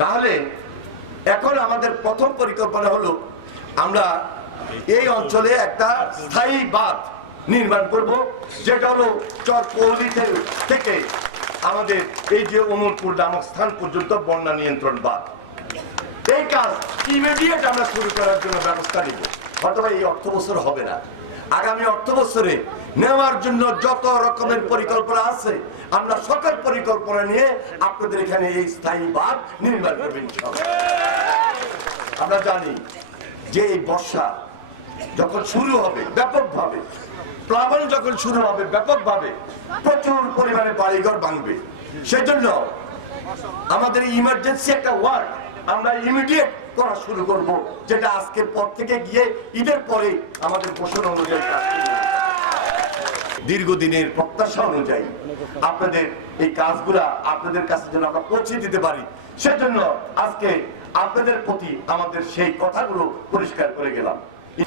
তাহলে এখন আমাদের প্রথম পরিকল্পনা হলো আমরা এই অঞ্চলে একটা স্থায়ী বাঁধ নির্মাণ করব, যেটা হলো চরপৌলি থেকে আমাদের এই যে অমরপুর নামক স্থান পর্যন্ত বন্যা নিয়ন্ত্রণ বাঁধ। এই কাজ ইমিডিয়েট আমরা শুরু করার জন্য ব্যবস্থা নিব। অথবা এই অর্থ বছর হবে না, আগামী অর্থ বছরে নেওয়ার জন্য যত রকমের পরিকল্পনা আছে আমরা সকল পরিকল্পনা নিয়ে আপনাদের এখানে এই স্থায়ী বাঁধ নির্মাণ করবেন। আমরা জানি যে এই বর্ষা যখন শুরু হবে ব্যাপকভাবে, প্লাবন যখন শুরু হবে ব্যাপকভাবে, প্রচুর পরিমাণে বাড়িঘর ভাঙবে। সেজন্য আমাদের ইমার্জেন্সি একটা ওয়ার্ক আমরা ইমিডিয়েট করা শুরু করব, যেটা আজকের পর থেকে গিয়ে ঈদের পরে আমাদের ঘোষণা অনুযায়ী দীর্ঘদিনের প্রত্যাশা অনুযায়ী আপনাদের এই কাজগুলা আপনাদের কাছে যেন আমরা পৌঁছে দিতে পারি, সেজন্য আজকে আপনাদের প্রতি আমাদের সেই কথাগুলো পরিষ্কার করে গেলাম।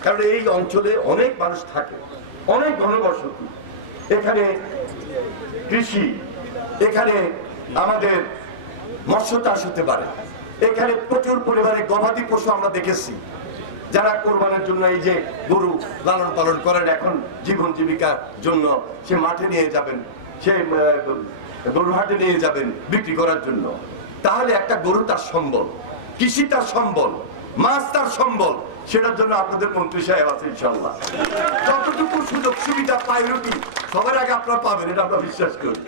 কারণ এই অঞ্চলে অনেক মানুষ থাকে, অনেক ঘনবসতি, এখানে কৃষি, এখানে আমাদের মৎস্য চাষ হতে পারে, এখানে প্রচুর পরিমাণে গবাদি পশু আমরা দেখেছি। যারা কোরবানের জন্য এই যে গরু লালন পালন করেন, এখন জীবন জীবিকার জন্য সে মাঠে নিয়ে যাবেন, সে গরুর হাটে নিয়ে যাবেন বিক্রি করার জন্য। তাহলে একটা গরু তার সম্বল, কৃষি তার সম্বল, মাছ তার সম্বল। সেটার জন্য আপনাদের মন্ত্রী সাহেব আছে ইনশাআল্লাহ। যতটুকু সুযোগ সুবিধা পাই সবার আগে আপনারা পাবেন, এটা আমরা বিশ্বাস করি।